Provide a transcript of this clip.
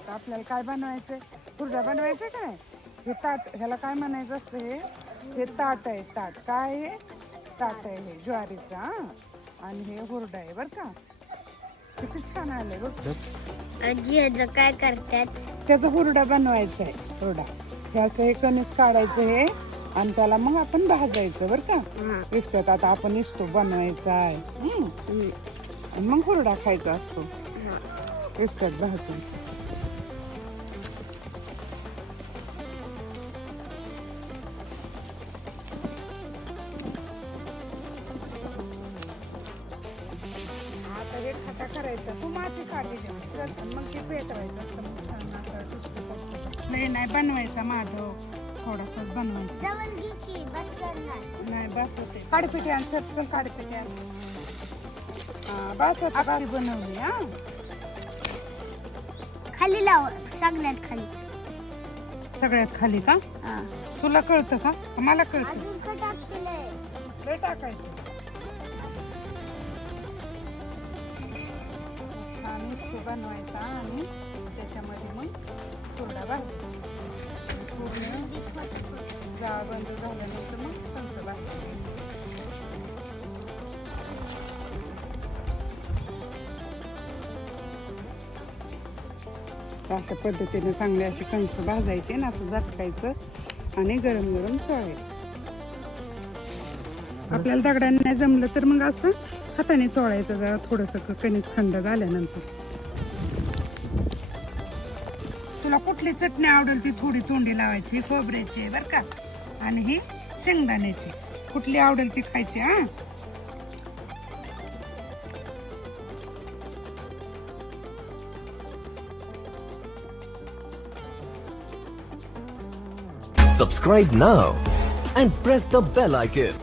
आता आपल्याला काय बनवायचंय? हुरडा बनवायचा काय? हे ताट, ह्याला काय म्हणायचं असतं? हे ताट आहे. ताट काय आहे? ताट आहे हे ज्वारीचा. आणि हे हुरडा आहे बर का. किती छान आलंय बघ. आजी ह्याचं काय करतात? त्याचा हुरडा बनवायचा आहे. हुरडा हे असं हे कणीस काढायचं हे आणि त्याला मग आपण भाजायचं बर का. दिसतात आता आपण इस्तो बनवायचा आहे. आणि मग हुरडा खायचा असतो. दिसतात भाजून. आता हे खटा करायचा. तू माती काढली मग ते पेटवायचं असतं. मग छान असं टुसकं पडतं. नाही नाही बनवायचा माधव, थोडासाच बनवायचा. नाही बस होते. काडपिटी आण चल काडपिटी आण. बस होता भाजी बनवली. हा खाली लाव, सगळ्यात खाली. सगळ्यात खाली का? तुला कळतं का? मला कळतं. लय टाकायचं. छान इस्तो बनवायचा आणि त्याच्यामध्ये मग हुरडा भाजायचा. पूर्ण जाळ बंद झाल्यानंतर मग कंच भाजायचं. अशा पद्धतीने चांगले असे कंस भाजायचे ना, असं झटकायचं आणि गरम गरम चोळायचं. आपल्याला दगडाने नाही जमलं तर मग असं हाताने चोळायचं जरा थोडंसं कणीस थंड झाल्यानंतर. तुला कुठली चटणी आवडेल ती थोडी तोंडी लावायची. खोबऱ्याची बरं का, आणि ही शेंगदाण्याची. कुठली आवडेल ती खायची. हा Subscribe now and press the bell icon.